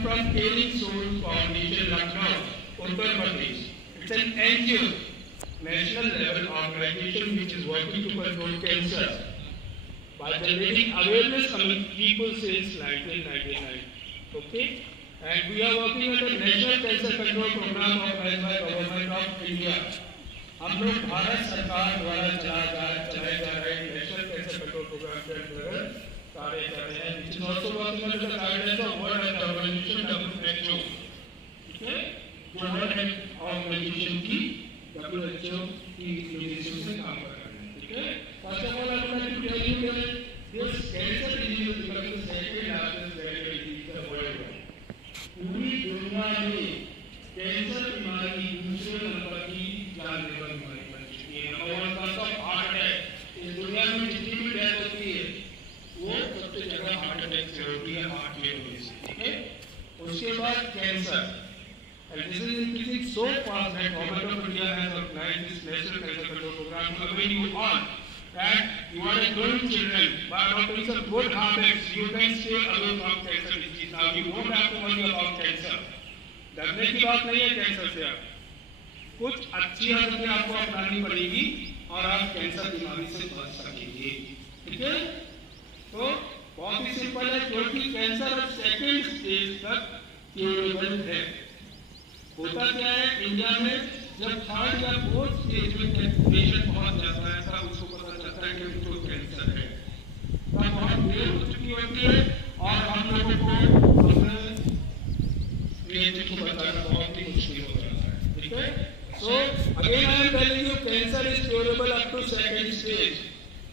come from Caring Soul Foundation, Lucknow, Uttar Pradesh. It's an NGO, national level organization which is working to control cancer by generating awareness among people since 1999. Okay? And we are working on the National Cancer Control Program organized by Government of India. हम लोग भारत सरकार द्वारा चलाए जा रहे national cancer control programme के अंतर्गत कार्य कर रहे हैं, which is also working under the guidelines of World Health Organization (WHO). ठीक है, जो वर्ल्ड हेल्थ ऑर्गेनाइजेशन की WHO की निर्देशों से काम कर रहे हैं। ठीक है, first of all I would like to tell you that this cancer disease is becoming the second largest viral disease in the world. पूरी दुनिया में कैंसर बीमारी दूसरे नंबर की जानलेवा बीमारी बन चुकी है। नंबर 1 का हार्ट अटैक, इस दुनिया में जितनी भी डेथ होती है वो सबसे ज्यादा हार्ट अटैक से होती है, हार्ट फेलियर से। ठीक है, उसके बाद cancer, and this is increasing so fast that Government of India has organized this National Cancer Control Program to aware you all that you are a growing children. By adopting some good habits, you can stay away from cancer disease. Now you don't have to worry about cancer. डरने की बात नहीं है cancer से। आप कुछ अच्छी आदतें आपको अपनानी पड़ेगी और आप कैंसर बीमारी से बच सकेंगे। ठीक है, तो बहुत ही सिंपल है, क्योंकि कैंसर अब सेकंड स्टेज तक क्यूरेबल है। होता क्या है, इंडिया में जब थर्ड या फोर्थ स्टेज में पेशेंट पहुंच जाता है तब उसको पता चलता है कि उसको कैंसर है, तब बहुत देर हो चुकी होती है और हम लोगों को अपने रिलेटिव को बताना बहुत ही मुश्किल हो जाता है। ठीक है, so again I am telling you cancer is curable up to second stage.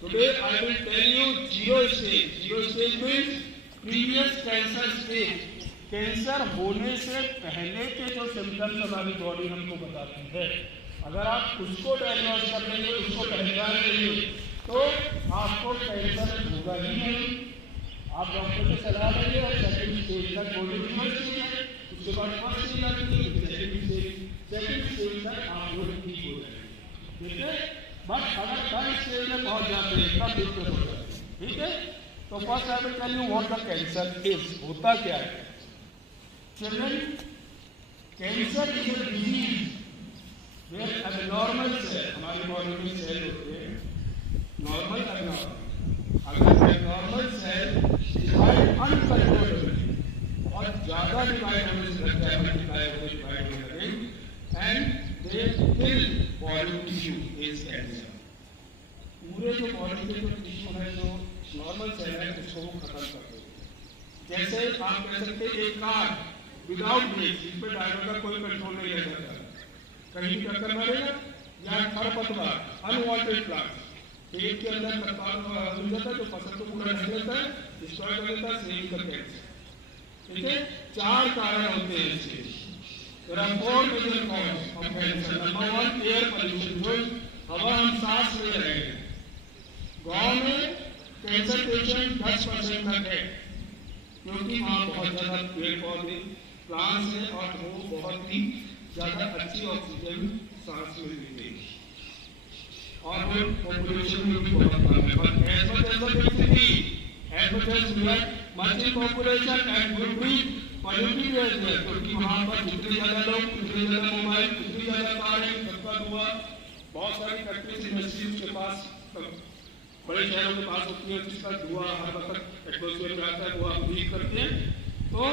Today I will tell you zero stage. Zero stage means previous cancer stage. Cancer होने से पहले के जो सिम्टम्स हमारी बॉडी हमको बताती है, अगर आप उसको डायग्नोज कर लेंगे, उसको पहचान लेंगे, तो आपको कैंसर होगा ही नहीं। आप डॉक्टर से सलाह लेंगे और सेकंड स्टेज तक पहुंचेंगे, उसके बाद फर्स्ट स्टेज तक, सेकंड स्टेज तक आप लोग ठीक हो जाएंगे। ठीक है, बट अगर थर्ड स्टेज में पहुंच जाते हैं तब दिक्कत हो जाती है। ठीक है, तो first I will tell you what the cancer is, होता क्या है। Children, cancer is a disease where abnormal cell, हमारी बॉडी में सेल होते हैं, नॉर्मल abnormal, अगर abnormal cell divide uncontrollably और ज़्यादा डिवाइड होने से लगता है, मल्टीप्लाई होने डिवाइड होने लगे and they kill body tissue is cancer। पूरे जो बॉडी के जो टिश्यू है, जो नॉर्मल सेल है, उसको वो खत्म कर देते। जैसे आप कह सकते हैं एक कार विदाउट ब्रेक, इस पर ड्राइवर का कोई कंट्रोल नहीं रह जाता, कहीं भी टक्कर मारेगा या खरपतवार अनवांटेड प्लांट पेट के अंदर खरपतवार घुस जाता है तो फसल को पूरा ढक लेता है, डिस्ट्रॉय कर देता है, सेल कर देता है। ठीक है, 4 कारण होते हैं इसके। There are 4 major causes of cancer. Number 1 air pollution, जो हवा हम सांस ले रहे हैं। गांव में कैंसर पेशेंट 10% तक है, क्योंकि वहाँ बहुत ज्यादा पेड़ पौधे प्लांट्स है और वो बहुत ही ज्यादा अच्छी ऑक्सीजन सांस में लेते हैं और वो पॉपुलेशन में भी बहुत कम है। But as much as the city, as much as we are much in population and would be polluted as well, क्योंकि वहाँ पर जितने ज्यादा लोग, उतने ज्यादा मोबाइल, उतनी ज्यादा कारें, सबका धुआं, बहुत सारी फैक्ट्रीज इंडस्ट्रीज के पास, बड़े शहरों के पास होती है, जिसका धुआं हर वक्त एटमॉस्फेयर में आता है, वो आप ब्रीथ करते हैं। तो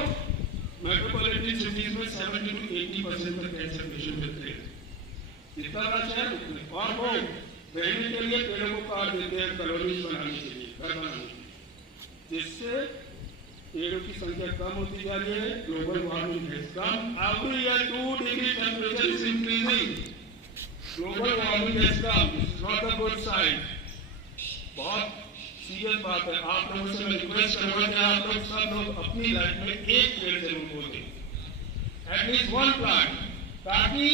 मेट्रोपॉलिटन सिटीज में 70 to 80% तक कैंसर पेशेंट मिलते हैं, जितना बड़ा शहर उतने। और वो रहने के लिए पेड़ों को काट देते हैं कॉलोनीज बनाने के लिए, घर बनाने के लिए, जिससे पेड़ों की संख्या कम होती जा रही है। ग्लोबल वार्मिंग है come, every year 2 degree temperature is increasing. Global warming है come, this is not a good sign, बहुत सीरियस बात है। आप लोगों से मैं रिक्वेस्ट करूंगा कि आप लोग सब लोग अपनी लाइफ में एक पेड़ जरूर बोलें, एटलीस्ट 1 प्लांट, ताकि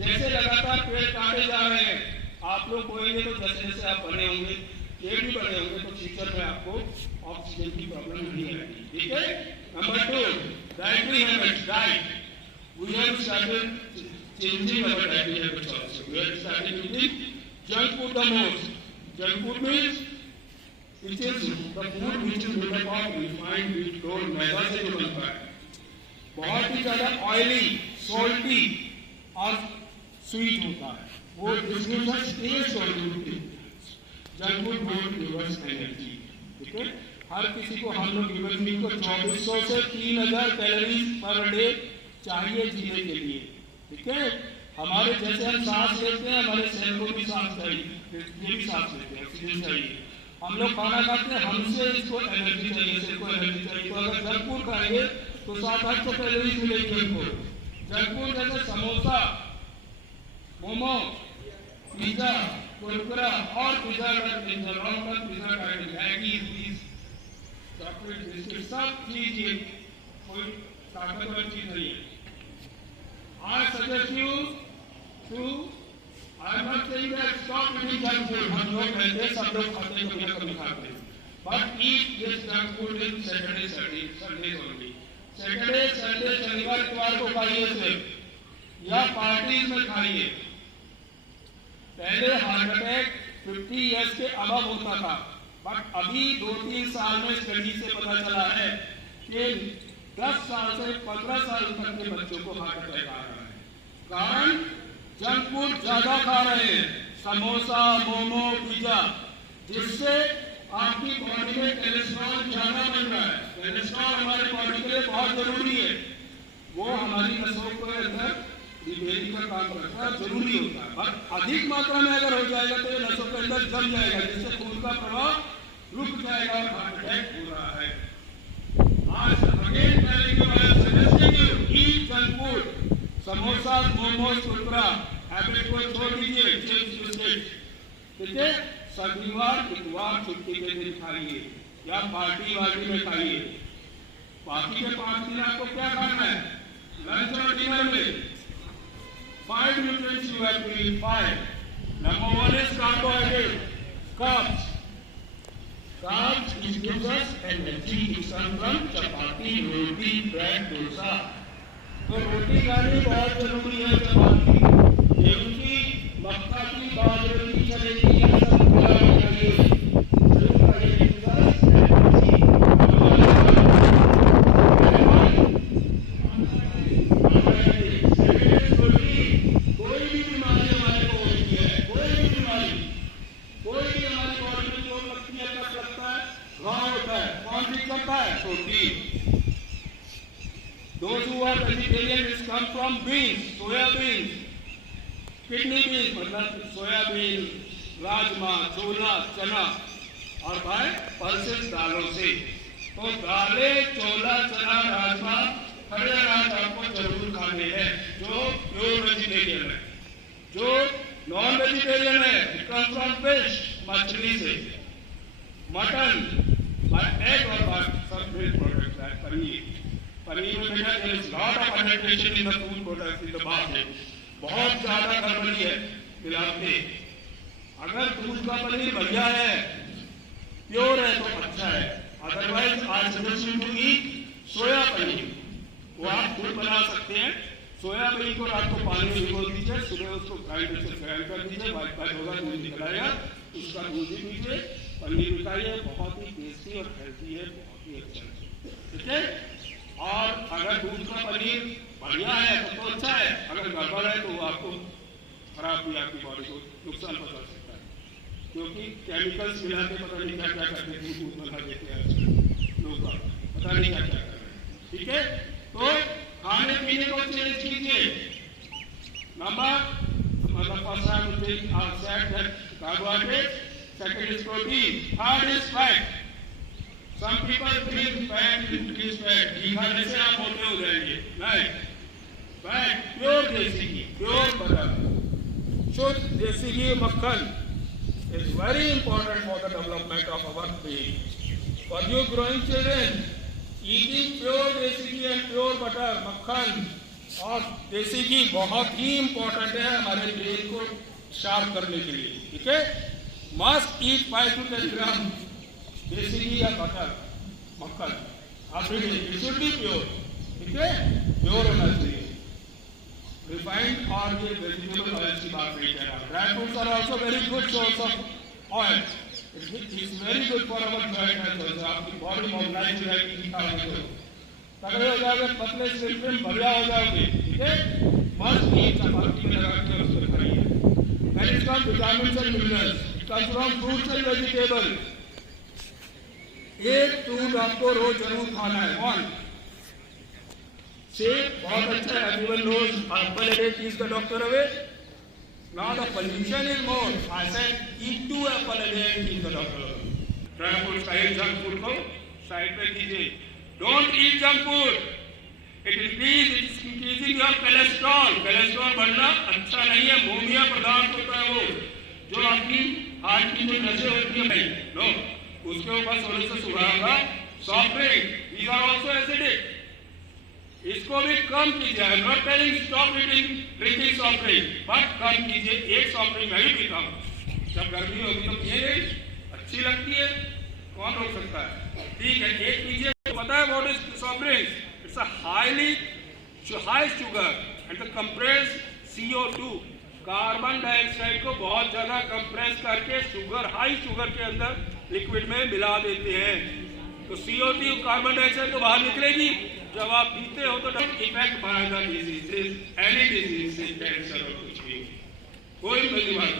जैसे लगातार पेड़ काटे जा रहे हैं, आप लोग बोलेंगे तो जैसे जैसे आप बने होंगे, पेड़ भी बने होंगे, तो फ्यूचर में आपको ऑक्सीजन की प्रॉब्लम नहीं आएगी। ठीक है, number 2 dietary habits. Diet, we have started changing our dietary habits also. We have started eating junk food the most. Junk food means it is the food which is made up of refined wheat flour, मैदा से जो बनता है। बहुत ही ज्यादा oily, salty और sweet होता है, वो junk food won't give us energy. ठीक है, हर किसी को, हम लोग ह्यूमन बीइंग को 2400 से 3000 कैलोरीज पर डे चाहिए जीने के लिए। ठीक है, हमारे जैसे हम सांस लेते हैं, हमारे शरीर को भी सांस चाहिए, ये भी सांस लेते हैं, ऑक्सीजन चाहिए। हम लोग खाना खाते हैं, हमसे इसको एनर्जी चाहिए, शरीर को एनर्जी चाहिए। तो अगर जंक फूड खाएंगे तो 700-800 कैलोरीज मिलेगी हमको। जंक फूड जैसे समोसा, मोमो, पिज्जा, कुरकुरा और पिज्जा चॉकलेट बिस्किट, सब चीज ये कोई ताकतवर चीज नहीं है। I suggest you to, I am not saying that stop eating junk food. हम लोग कहते हैं, सब लोग खाते हैं, कभी ना कभी खाते हैं। But eat this junk food in Saturday, Sundays only. Saturday, Sunday, शनिवार, इतवार को खाइए सिर्फ, या पार्टीज में खाइए। पहले हार्ट अटैक 50 इयर्स के अबव होता था, बट अभी 2-3 साल में स्टडी से पता चला है कि 10 साल से 15 साल तक के बच्चों को हार्ट अटैक आ रहा है। कारण जंक फूड ज्यादा खा रहे हैं, समोसा, मोमो, पिज्जा, जिससे आपकी बॉडी में कोलेस्ट्रॉल ज्यादा बन रहा है। कोलेस्ट्रॉल हमारी बॉडी के लिए बहुत जरूरी है, वो हमारी नसों के अंदर रिपेयरिंग का काम करता है, जरूरी होता है। और अधिक मात्रा में अगर हो जाएगा तो ये नसों के अंदर जम जाएगा, जिससे खून का प्रवाह रुक जाएगा और हार्ट अटैक हो रहा है। आज again suggesting you eat junk food, samosa, momos, कुरकुरा, हैबिट को छोड़ दीजिए, चिप्स, बिस्किट। ठीक है, शनिवार, इतवार छुट्टी के दिन खाइए या पार्टी वार्टी में खाइए। बाकी के 5 दिन आपको क्या खाना है? लंच और डिनर में 5 nutrients you have to eat, 5. Number 1 is carbohydrate, carbs. Carbs gives us energy, it comes from chapati, roti, bread, dosa. तो रोटी खानी बहुत जरूरी है। चपाती, गेहूं की, मक्का की, बाजरे की, चने की, ये सब खाइए, जरूर खाइए। Those who are vegetarian is come from beans, soya beans, kidney beans, मतलब सोयाबीन, राजमा, छोला, चना, और भाई पल्सेस दालों से। तो दालें, छोला, चना, राजमा, हरे अनाज आपको जरूर खाने हैं जो प्योर वेजिटेरियन है। जो नॉन वेजिटेरियन है, इट कम्स फ्रॉम फिश, मछली से, मटन, एग और सब मिल्क प्रोडक्ट्स है, पनीर। पनीर में बेटा there is lot of adulteration in the food products in the market, बहुत ज्यादा गड़बड़ी है मिलावटे। अगर दूध का पनीर बढ़िया है, प्योर है तो अच्छा है, otherwise I suggest you to eat soya paneer. वो आप खुद बना सकते हैं। सोयाबीन को रात को पानी में भिगो दीजिए, सुबह उसको ग्राइंडर से ग्राइंड कर दीजिए, व्हाइट व्हाइट होगा, दूध निकल आएगा, उसका दूध ही पीजिए, पनीर खाइए, बहुत ही टेस्टी और हेल्थी है, बहुत ही अच्छा है। ठीक है, और अगर दूध का पनीर बढ़िया है तो अच्छा है, अगर गड़बड़ है तो वो आपको खराब भी, आपकी बॉडी को नुकसान पहुंचा सकता है, क्योंकि केमिकल्स मिला के पता नहीं क्या क्या करते हैं, दूध बना देते हैं लोग, पता नहीं क्या क्या कर रहे हैं। ठीक है, तो खाने पीने को चेंज कीजिए। मतलब first carbohydrate, second is protein, third is fat. Some people think fat increase fat, घी खाने से आप मोटे हो जाएंगे, नहीं। फैट प्योर देसी घी, प्योर बटर, शुद्ध देसी घी, मक्खन is very important for the development of our brain. For you growing children, eating pure देसी घी and pure butter, मक्खन और देसी घी बहुत ही important है हमारे ब्रेन को शार्प करने के लिए। ठीक है, must eat 5 to 10 ग्राम देसी घी या बटर, मक्खन, आप इट शुड बी प्योर। ठीक है, प्योर होना चाहिए। रिफाइंड और ये वेजिटेबल ऑयल की बात नहीं कर रहा। Dry fruits are also very good source of oil, it is very good for our joint health. आपकी बॉडी मोबिलाइज रहेगी खाओगे तो। तगड़े हो जाओगे, पतले स्लिम बढ़िया हो जाओगे, ठीक है। मस्त ये चपाती में लगा के उसको खाइए। And it's got vitamins and minerals. It comes from fruits and vegetables. एक फ्रूट आपको रोज जरूर खाना है। वन सेब बहुत अच्छा है, everyone knows apple a day keeps the doctor away. Now the pollution is more. I said eat 2 apple a day and keep the doctor away. Try food, side junk food को side पे कीजिए। Don't eat junk food. It is increasing your cholesterol. Cholesterol बढ़ना अच्छा नहीं है, मोमिया पदार्थ होता है वो, जो आपकी हार्ट की जो नसें होती है नो, उसके ऊपर थोड़े से सुधारना। Soft drink, these are also acidic. इसको भी कम कीजिए। I am not telling stop drinking soft drink, but कम कीजिए। एक सॉफ्ट ड्रिंक मैं भी पीता हूँ, जब गर्मी होगी तो पिएंगे, अच्छी लगती है, कौन रोक सकता है, ठीक है, एक पीजिए। पता है what is soft drink? It's a high sugar and the compressed CO2, carbon dioxide को बहुत ज्यादा कंप्रेस करके शुगर, हाई शुगर के अंदर लिक्विड में मिला देते हैं। तो CO2 कार्बन डाइऑक्साइड तो बाहर निकलेगी, जब आप पीते हो तो effect by the diseases, any disease, cancer और कुछ भी, कोई बीमारी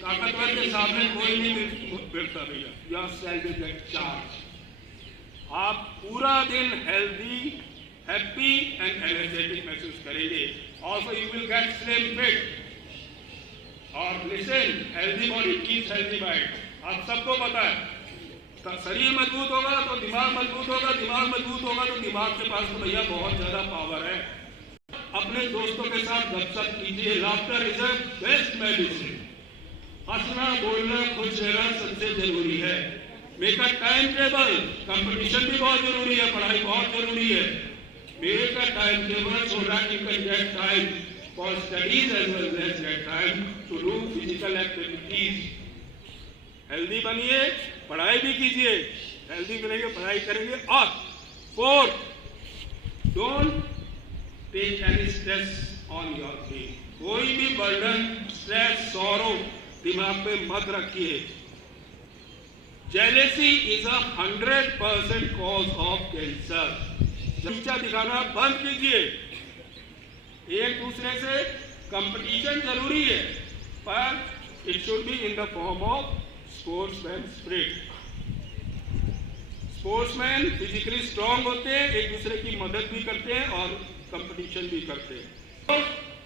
ताकतवर के सामने कोई नहीं मिलता भैया। Your cell will get charge. आप पूरा दिन हेल्दी, हैप्पी एंड एनर्जेटिक महसूस करेंगे। Also you will get slim fit. और listen, healthy body keeps healthy mind. आप सबको पता है, शरीर मजबूत होगा तो दिमाग मजबूत होगा, दिमाग मजबूत होगा तो दिमाग के पास तो भैया बहुत ज्यादा पावर है। अपने दोस्तों के साथ गपशप कीजिए। Laughter is a best medicine. हंसना, बोलना, खुश रहना सबसे जरूरी है। Make a time table. Competition भी बहुत जरूरी है, पढ़ाई बहुत जरूरी है। Make a time table so that you can get time for studies as well as get time to do physical activities. Healthy बनिए, पढ़ाई भी कीजिए, हेल्दी बनेंगे, पढ़ाई करेंगे। और 4, don't take any stress on your brain. कोई भी बर्डन, स्ट्रेस, सॉरो दिमाग पे मत रखिए। Jealousy is a 100% cause of cancer. नीचा दिखाना बंद कीजिए। एक दूसरे से कंपटीशन जरूरी है, पर it should be in the form of sportsman spirit. Sportsman physically strong होते हैं, एक दूसरे की मदद भी करते हैं और कंपटीशन भी करते हैं।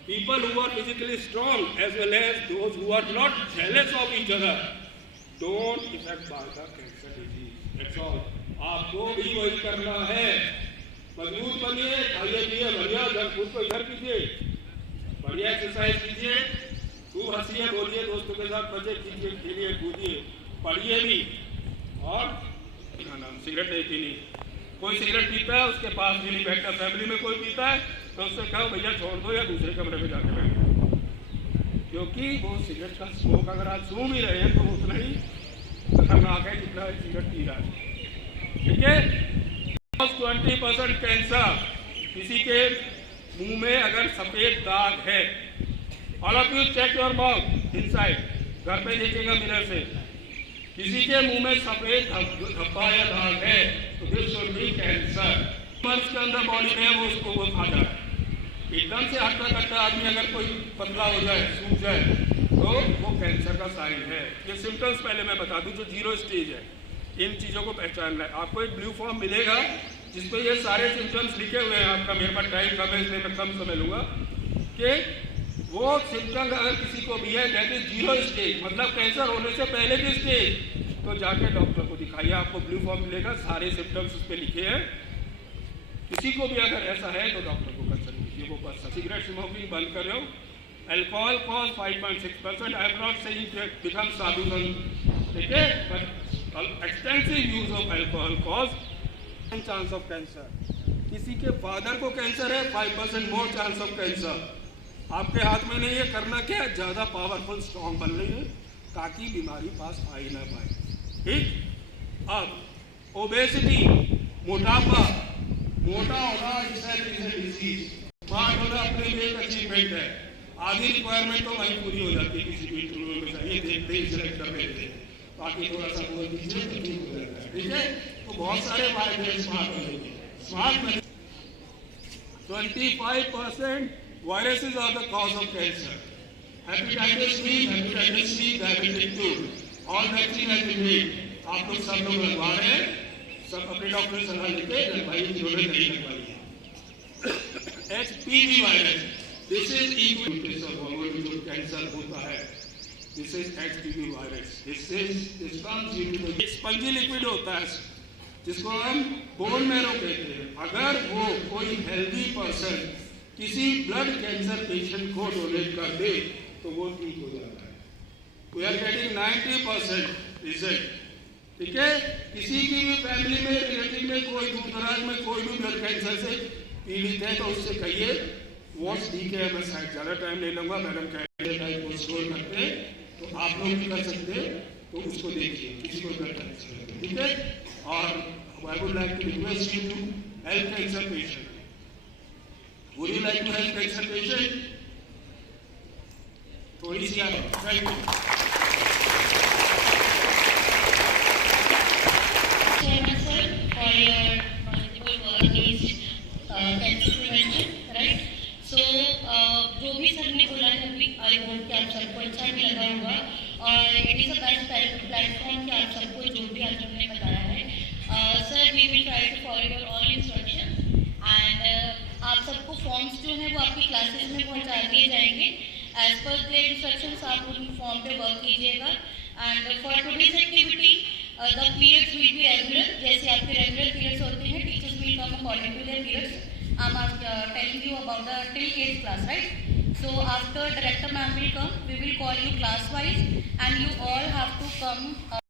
People who are physically strong as well as those who are not jealous of each other don't effect by the cancer disease. That's all. आपको भी वही करना है। मजबूत बनिए, खाइए पिए बढ़िया, जंक फूड को इधर कीजिए, बढ़िया एक्सरसाइज कीजिए, खूब हंसिए, बोलिए, दोस्तों के साथ मजे कीजिए, खेलिए, कूदिए, पढ़िए भी। और सिगरेट नहीं पीनी। कोई सिगरेट पीता है उसके पास भी नहीं बैठता। फैमिली में कोई पीता है तो उससे कहो भैया छोड़ दो या दूसरे कमरे में जाके बैठो, क्योंकि वो सिगरेट का स्मोक अगर आप सूंघ भी रहे हैं तो उतना ही खतरनाक है जितना सिगरेट पी रहा है, ठीक है। 20% कैंसर। किसी के मुंह में अगर सफेद दाग है, all of you check your mouth inside, घर पे देखिएगा मिरर से। किसी के मुंह में सफेद धब्बा या दाग है तो this should be cancer. Month के अंदर बॉडी में वो उसको वो खा जाए। एकदम से हट्टा कट्टा आदमी अगर कोई पतला हो जाए, सूख जाए, तो वो कैंसर का साइन है। ये सिम्टम्स पहले मैं बता दूं जो 0 स्टेज है, इन चीज़ों को पहचानना है। आपको एक ब्लू फॉर्म मिलेगा जिसपे ये सारे सिम्टम्स लिखे हुए हैं। आपका मेरे पास टाइम कम है इसलिए मैं कम समय लूँगा कि वो सिम्टम अगर किसी को भी है दैट इज 0 स्टेज, मतलब कैंसर होने से पहले की स्टेज, तो जाके डॉक्टर को दिखाइए। आपको ब्लू फॉर्म मिलेगा, सारे सिम्टम्स उस पर लिखे हैं। किसी को भी अगर ऐसा है तो डॉक्टर को कंसल्ट कीजिए। वो बस सिगरेट स्मोकिंग बंद कर रहे हो। Alcohol cause 5.6%। I am not saying to become साधु संत, ठीक है, but extensive use of alcohol cause chance of cancer. किसी के फादर को कैंसर है, 5% मोर चांस ऑफ कैंसर। आपके हाथ में नहीं है, करना क्या है, ज़्यादा पावरफुल स्ट्रॉन्ग बन रही है ताकि बीमारी पास आ ही ना पाए, ठीक। अब ओबेसिटी, मोटापा, मोटा होना इज अ डिजीज। स्मार्ट होना अपने लिए एक अचीवमेंट है। आधी रिक्वायरमेंट तो वहीं पूरी हो जाती है किसी भी इंटरव्यू में चाहिए, देखते ही सिलेक्ट कर लेते हैं, बाकी थोड़ा सा बोल दीजिए तो ठीक हो जाता है, ठीक है। तो बहुत सारे फायदे स्मार्ट होने के। Smart 25% viruses are the cause of cancer. Hepatitis B, hepatitis C, diabetes 2, all vaccine has been made. आप लोग सब लोग लगवा रहे हैं, सब अपने डॉक्टर से सलाह लेके लगवाइए, जिन्होंने नहीं लगवाई है। HPV virus, this is equal जो कैंसर होता है, this is HPV virus, this comes into the spongy liquid होता है जिसको हम बोन मैरो कहते हैं। अगर वो कोई हेल्दी पर्सन किसी ब्लड कैंसर पेशेंट को डोनेट कर दे तो वो ठीक हो जाता है। We are getting 90% result. ठीक है, किसी की भी फैमिली में, रिलेटिव में कोई दूर दराज में कोई भी ब्लड कैंसर से पीड़ित है तो उससे कहिए वॉच दी के मैं शायद ज़्यादा टाइम ले लूँगा, मैडम टाइम को स्टोर करते हैं तो आप लोग भी कर सकते हैं, तो उसको देखिए किसी को ब्लड कैंसर। ठीक है, और I would like to request you to help cancer patient. Would you like to help cancer patient? थोड़ी सी आप thank you. Sir, for your knowledgeable work against cancer prevention, right? So, जो भी sir ने बोला है अभी, आई होप कि आप सबको अच्छा भी लगा होगा और it is a best platform कि आप सबको जो भी आज हमने बताया है, sir we will try to follow your all instruction and आप सबको फॉर्म्स जो हैं वो आपकी क्लासेस में पहुंचा दिए जाएंगे। एज पर द इंस्ट्रक्शंस आप उन फॉर्म पे वर्क कीजिएगा and for today's activity the periods will be regular, जैसे आपके रेगुलर पीरियड्स होते हैं, teachers will come according to their periods. I'm telling you about the till 8th class, right? So after director ma'am will come, we will call you class wise and you all have to come